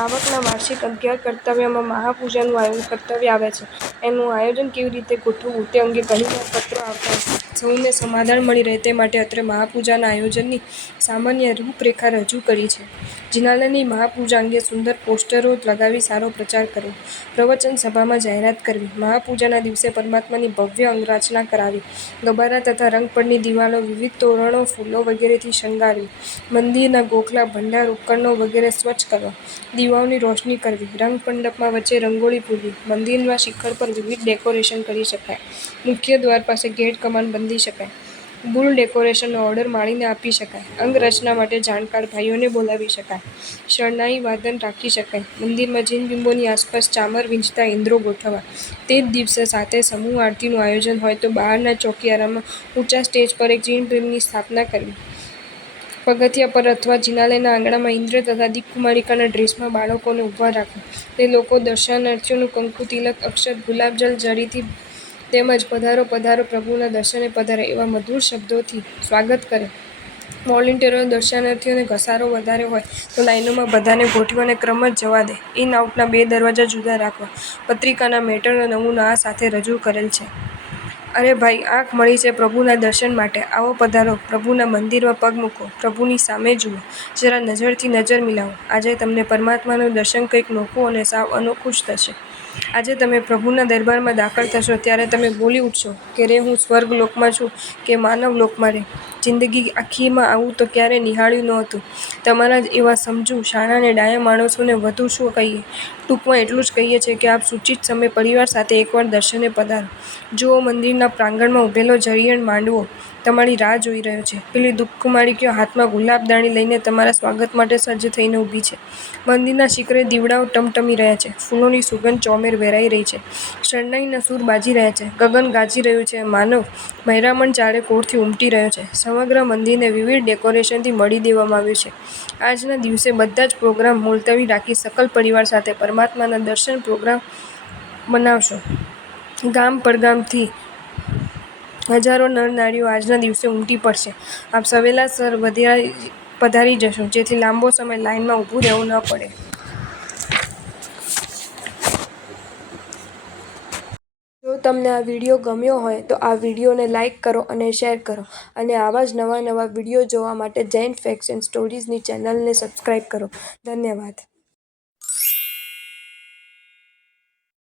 શ્રાવકના વાર્ષિક 11 કર્તવ્યમાં મહાપૂજાનું કર્તવ્ય આવે છે. એનું આયોજન કેવી રીતે ગોઠવવું તે અંગે ઘણીવાર પત્રો આવતા હોય. સૌને સમાધાન મળી રહે તે માટે અત્રે મહાપૂજાના આયોજનની સામાન્ય રૂપરેખા રજૂ કરી છે. જિનાલયની મહાપૂજા અંગે સુંદર પોસ્ટરો લગાવી સારો પ્રચાર કરવો. પ્રવચન સભામાં જાહેરાત કરવી. મહાપૂજાના દિવસે પરમાત્માની ભવ્ય અંગાર્ચના કરાવી. ગબારા તથા રંગપળની દિવાલો વિવિધ તોરણો, ફૂલો વગેરેથી શણગારવી. મંદિરના ગોખલા, ભંડાર ઉપકરણો વગેરે સ્વચ્છ કરવા. દીવાઓની રોશની કરવી. રંગમંડપમાં વચ્ચે રંગોળી પૂરવી. મંદિરના શિખર પર વિવિધ ડેકોરેશન કરી શકાય. મુખ્ય દ્વાર પાસે ગેટ કમાન બાંધી શકાય. બુલ ડેકોરેશનનો ઓર્ડર માળીને આપી શકાય. અંગરચના માટે જાણકાર ભાઈઓને બોલાવી શકાય. શરણાઈ વાદન રાખી શકાય. મંદિરમાં જૈન-બિંબોની આસપાસ ચામર વીંઝતા ઇંદ્રો ગોઠવવા. તે જ દિવસે સાથે સમૂહ આરતીનું આયોજન હોય તો બહારના ચોકીયારામાં ઊંચા સ્ટેજ પર એક જૈન પ્રેમીની સ્થાપના કરવી. પગથિયા પર અથવા જિનાલયના આંગણામાં ઇન્દ્ર તથા દીપકુમારિકાના ડ્રેસમાં બાળકોને ઊભા રાખવા. તે લોકો દર્શનાર્થીઓનું કંકુ, તિલક, અક્ષત, ગુલાબજળ, જળીથી તેમજ પધારો પધારો પ્રભુના દર્શને પધારે એવા મધુર શબ્દોથી સ્વાગત કરે. વોલન્ટિયરો દર્શનાર્થીઓને ઘસારો વધારે હોય તો લાઈનોમાં બધાને ગોઠવી અને ક્રમ જ જવા દે. ઇન આઉટના 2 દરવાજા જુદા રાખવા. પત્રિકાના મેટરનો નમૂનો આ સાથે રજૂ કરેલ છે. અરે ભાઈ, આંખ મળી છે પ્રભુના દર્શન માટે. આવો પધારો, પ્રભુના મંદિરમાં પગ મૂકો, પ્રભુની સામે જુઓ, જરા નજરથી નજર મિલાવો. આજે તમને પરમાત્માનું દર્શન કંઈક નોખું અને સાવ અનોખું જ થશે. આજે તમે પ્રભુના દરબારમાં દાખલ થશો ત્યારે તમે બોલી ઉઠશો કે રે હું સ્વર્ગલોકમાં છું કે માનવલોકમાં રે. જિંદગી આખીમાં આવું તો ક્યારેય નિહાળ્યું નહોતું. તમારા જ એવા સમજુ, શાણા ને ડાયા માણસોને વધુ શું કહીએ. ટૂંકમાં એટલું જ કહીએ છે કે આપ સૂચિત સમયે પરિવાર સાથે એકવાર દર્શને પધારો. જુઓ, મંદિરના પ્રાંગણમાં ઊભેલો જળિયણ માંડવો તમારી રાહ જોઈ રહ્યો છે. પેલી દીપકુમારિકાઓ હાથમાં ગુલાબદાણી લઈને તમારા સ્વાગત માટે સજ્જ થઈને ઊભી છે. મંદિરના શિખરે દીવડાઓ ટમટમી રહ્યા છે. ફૂલોની સુગંધ ચોમેર વેરાઈ રહી છે. શરણાઈના સૂર બાજી રહ્યા છે. ગગન ગાજી રહ્યું છે. માનવ મહેરામણ ચારે કોરથી ઉમટી રહ્યો છે. સમગ્ર મંદિરને વિવિધ ડેકોરેશનથી મઢી દેવામાં આવ્યું છે. આજના દિવસે બધા જ પ્રોગ્રામ મુલતવી રાખી સકલ પરિવાર સાથે પરમાત્માના દર્શન પ્રોગ્રામ મનાવશો. ગામ પડગામથી હજારો નર-નારીઓ આજના દિવસે ઉમટી પડશે. આપ સવેલાસર પધારી જશો જેથી લાંબો સમય લાઈનમાં ઊભું રહેવું ન પડે. જો તમને આ વિડીયો ગમ્યો હોય તો આ વિડીયોને લાઇક કરો અને શેર કરો અને આવા જ નવા વિડીયો જોવા માટે જૈન ફેક્ટ્સ એન્ડ સ્ટોરીઝની ચેનલને સબસ્ક્રાઇબ કરો. ધન્યવાદ.